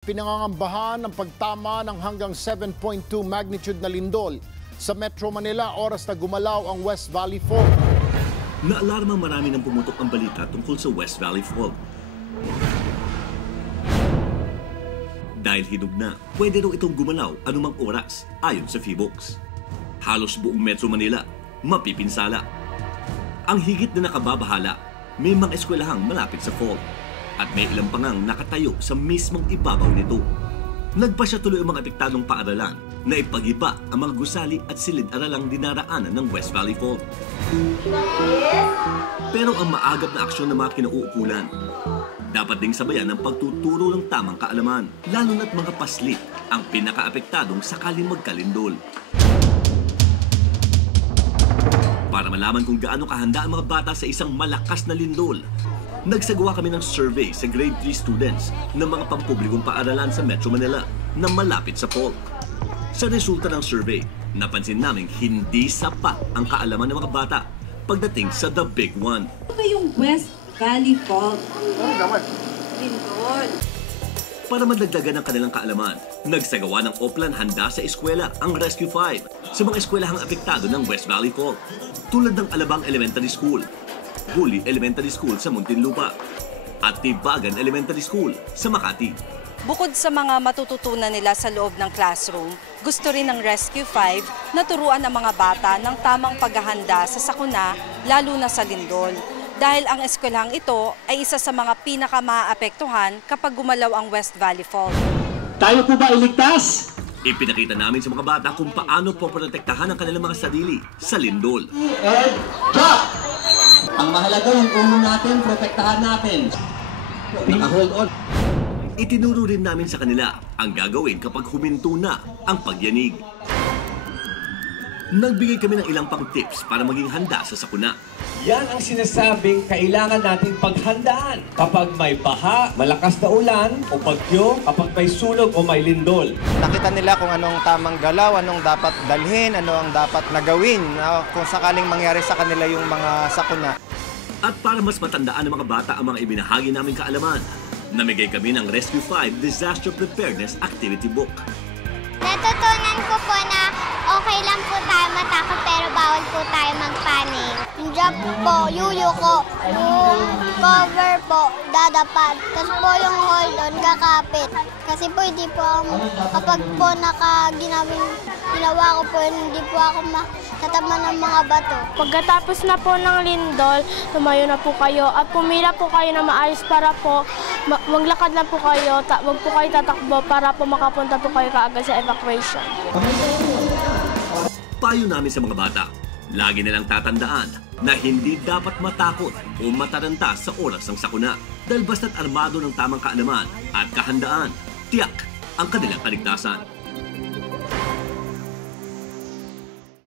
Pinangangambahan ng pagtama ng hanggang 7.2 magnitude na lindol. Sa Metro Manila, oras na gumalaw ang West Valley Fault. Naalarma marami nang pumutok ang balita tungkol sa West Valley Fault. Dahil hinog na, pwede raw itong gumalaw anumang oras ayon sa PHIVOLCS. Halos buong Metro Manila, mapipinsala. Ang higit na nakababahala, may mga eskwelahang malapit sa fault. At may ilang pangang nakatayo sa mismong ibabaw nito. Nagpasya tuloy ang mga apektadong paaralan na ipagiba ang mga gusali at silid-aralang dinaraanan ng West Valley Fault. Pero ang maagap na aksyon ng mga kinauukulan, dapat ding sabayan ng pagtuturo ng tamang kaalaman, lalo na't mga paslit ang pinakaapektadong sakaling magkalindol. Para malaman kung gaano kahanda ang mga bata sa isang malakas na lindol, nagsagawa kami ng survey sa grade 3 students ng mga pampublikong paaralan sa Metro Manila na malapit sa fault. Sa resulta ng survey, napansin namin hindi sapat ang kaalaman ng mga bata pagdating sa the big one. Ano ba yung West Valley Fault? Lindol. Para madagdagan ang kanilang kaalaman, nagsagawa ng Oplan Handa sa Eskwela ang Rescue 5 sa mga eskwelahang apektado ng West Valley Fault, tulad ng Alabang Elementary School, Bully Elementary School sa Muntinlupa, at Tibagan Elementary School sa Makati. Bukod sa mga matututunan nila sa loob ng classroom, gusto rin ng Rescue 5 na turuan ang mga bata ng tamang paghahanda sa sakuna, lalo na sa lindol. Dahil ang eskwelahang ito ay isa sa mga pinakamaapektuhan kapag gumalaw ang West Valley Fault. Tayo po ba iligtas? Ipinakita namin sa mga bata kung paano poprotektahan ang kanilang mga sarili sa lindol. And drop! Ang mahalaga yung ulo natin, protektahan natin. Naka-hold on. Itinuro rin namin sa kanila ang gagawin kapag huminto na ang pagyanig. Nagbigay kami ng ilang pang tips para maging handa sa sakuna. Yan ang sinasabing kailangan nating paghandaan kapag may baha, malakas na ulan o bagyo, kapag may sunog o may lindol. Nakita nila kung anong tamang galaw, anong dapat dalhin, ano ang dapat nagawin kung sakaling mangyari sa kanila yung mga sakuna. At para mas matandaan ng mga bata ang mga ibinahagi naming kaalaman, namigay kami ng Rescue 5 Disaster Preparedness Activity Book. Natutunan ko po na okay lang po tayo matakot pero bawal po tayo magpanik. Yung job po, yuyuko, yung cover po, dadapat. Tapos po yung hold on, kakapit. Kasi po hindi po ako, kapag po ginawa ko po, hindi po ako tatama ng mga bato. Pagkatapos na po ng lindol, tumayo na po kayo at pumila po kayo na maayos para po maglakad lang po kayo, wag po kayo tatakbo para po makapunta po kayo kaagad sa evacuation. Payo namin sa mga bata, lagi nilang tatandaan na hindi dapat matakot o mataranta sa oras ng sakuna dahil basta't armado ng tamang kaalaman at kahandaan, tiyak ang kanilang kaligtasan.